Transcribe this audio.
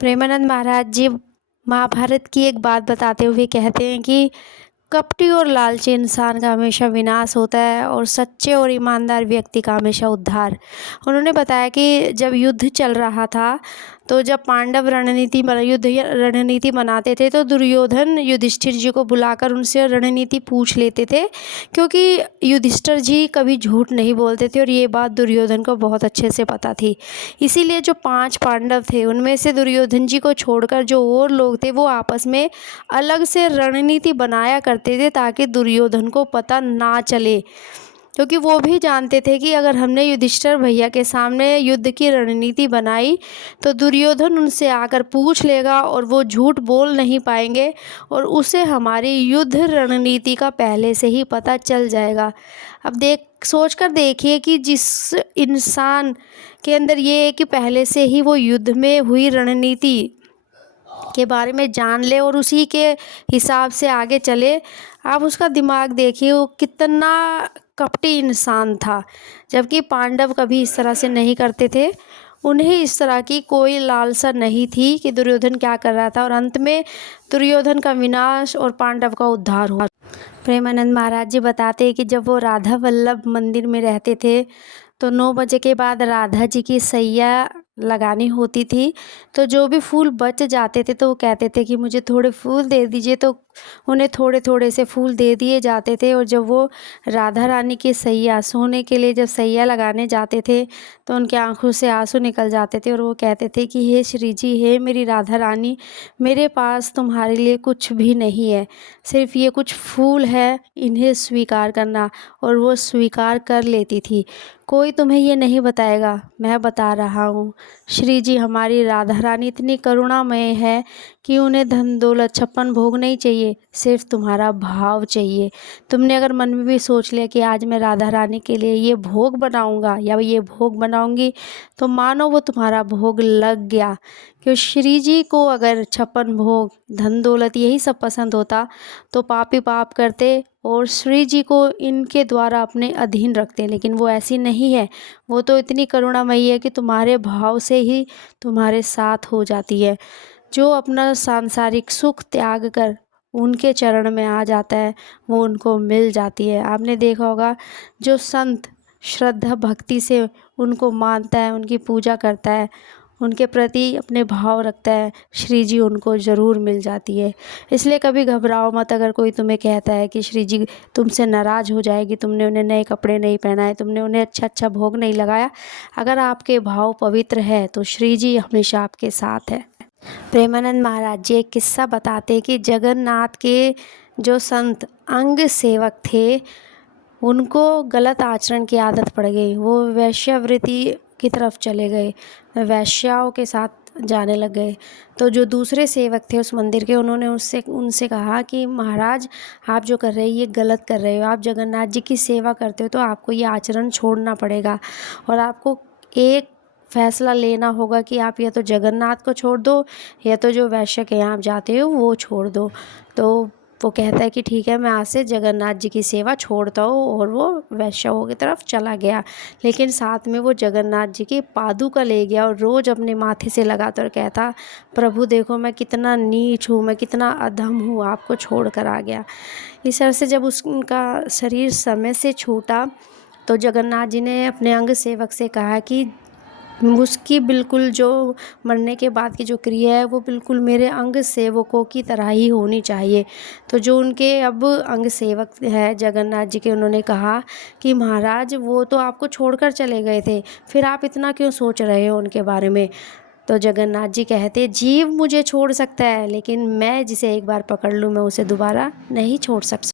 प्रेमानंद महाराज जी महाभारत की एक बात बताते हुए कहते हैं कि कपटी और लालची इंसान का हमेशा विनाश होता है और सच्चे और ईमानदार व्यक्ति का हमेशा उद्धार। उन्होंने बताया कि जब युद्ध चल रहा था तो जब पांडव रणनीति बनाते थे तो दुर्योधन युधिष्ठिर जी को बुलाकर उनसे रणनीति पूछ लेते थे, क्योंकि युधिष्ठिर जी कभी झूठ नहीं बोलते थे और ये बात दुर्योधन को बहुत अच्छे से पता थी। इसीलिए जो 5 पांडव थे उनमें से दुर्योधन जी को छोड़कर जो और लोग थे वो आपस में अलग से रणनीति बनाया करते थे ताकि दुर्योधन को पता ना चले, क्योंकि वो भी जानते थे कि अगर हमने युधिष्ठिर भैया के सामने युद्ध की रणनीति बनाई तो दुर्योधन उनसे आकर पूछ लेगा और वो झूठ बोल नहीं पाएंगे और उसे हमारी युद्ध रणनीति का पहले से ही पता चल जाएगा। अब सोच कर देखिए कि जिस इंसान के अंदर ये है कि पहले से ही वो युद्ध में हुई रणनीति के बारे में जान ले और उसी के हिसाब से आगे चले, आप उसका दिमाग देखिए वो कितना कपटी इंसान था। जबकि पांडव कभी इस तरह से नहीं करते थे, उन्हें इस तरह की कोई लालसा नहीं थी कि दुर्योधन क्या कर रहा था, और अंत में दुर्योधन का विनाश और पांडव का उद्धार हुआ। प्रेमानंद महाराज जी बताते हैं कि जब वो राधा वल्लभ मंदिर में रहते थे तो 9 बजे के बाद राधा जी की सैया लगानी होती थी, तो जो भी फूल बच जाते थे तो वो कहते थे कि मुझे थोड़े फूल दे दीजिए, तो उन्हें थोड़े थोड़े से फूल दे दिए जाते थे। और जब वो राधा रानी की सैया सोने के लिए जब सैया लगाने जाते थे तो उनके आंखों से आंसू निकल जाते थे और वो कहते थे कि हे श्री जी, हे मेरी राधा रानी, मेरे पास तुम्हारे लिए कुछ भी नहीं है, सिर्फ ये कुछ फूल है, इन्हें स्वीकार करना। और वो स्वीकार कर लेती थी। कोई तुम्हें ये नहीं बताएगा, मैं बता रहा हूँ। श्री जी हमारी राधा रानी इतनी करुणामय है कि उन्हें धन दौलत 56 भोग नहीं चाहिए, सिर्फ तुम्हारा भाव चाहिए। तुमने अगर मन में भी सोच लिया कि आज मैं राधा रानी के लिए ये भोग बनाऊंगा या ये भोग बनाऊंगी, तो मानो वो तुम्हारा भोग लग गया। क्यों श्री जी को अगर 56 भोग धन दौलत यही सब पसंद होता तो पापी पाप करते और श्री जी को इनके द्वारा अपने अधीन रखते, लेकिन वो ऐसी नहीं है। वो तो इतनी करुणामयी है कि तुम्हारे भाव से ही तुम्हारे साथ हो जाती है। जो अपना सांसारिक सुख त्याग कर उनके चरण में आ जाता है वो उनको मिल जाती है। आपने देखा होगा जो संत श्रद्धा भक्ति से उनको मानता है, उनकी पूजा करता है, उनके प्रति अपने भाव रखता है, श्री जी उनको ज़रूर मिल जाती है। इसलिए कभी घबराओ मत अगर कोई तुम्हें कहता है कि श्री जी तुमसे नाराज़ हो जाएगी, तुमने उन्हें नए कपड़े नहीं पहनाए, तुमने उन्हें अच्छा भोग नहीं लगाया। अगर आपके भाव पवित्र है तो श्री जी हमेशा आपके साथ है। प्रेमानंद महाराज जी एक किस्सा बताते हैं कि जगन्नाथ के जो संत अंग सेवक थे उनको गलत आचरण की आदत पड़ गई। वो वैश्यावृत्ति की तरफ चले गए, वैश्याओं के साथ जाने लग गए। तो जो दूसरे सेवक थे उस मंदिर के, उन्होंने उनसे कहा कि महाराज आप जो कर रहे हैं ये गलत कर रहे हो, आप जगन्नाथ जी की सेवा करते हो तो आपको ये आचरण छोड़ना पड़ेगा और आपको एक फैसला लेना होगा कि आप या तो जगन्नाथ को छोड़ दो या तो जो वैश्य के यहाँ आप जाते हो वो छोड़ दो। तो वो कहता है कि ठीक है, मैं आज से जगन्नाथ जी की सेवा छोड़ता हूँ, और वो वैश्याओं की तरफ चला गया। लेकिन साथ में वो जगन्नाथ जी की पादुका ले गया और रोज़ अपने माथे से लगाता और कहता, प्रभु देखो मैं कितना नीच हूँ, मैं कितना अधम हूँ, आपको छोड़ कर आ गया। इस तरह से जब उनका शरीर समय से छूटा तो जगन्नाथ जी ने अपने अंग सेवक से कहा कि उसकी बिल्कुल जो मरने के बाद की जो क्रिया है वो बिल्कुल मेरे अंग सेवकों की तरह ही होनी चाहिए। तो जो उनके अब अंग सेवक है जगन्नाथ जी के, उन्होंने कहा कि महाराज वो तो आपको छोड़कर चले गए थे, फिर आप इतना क्यों सोच रहे हो उनके बारे में। तो जगन्नाथ जी कहते, जीव मुझे छोड़ सकता है लेकिन मैं जिसे एक बार पकड़ लूँ मैं उसे दोबारा नहीं छोड़ सकता।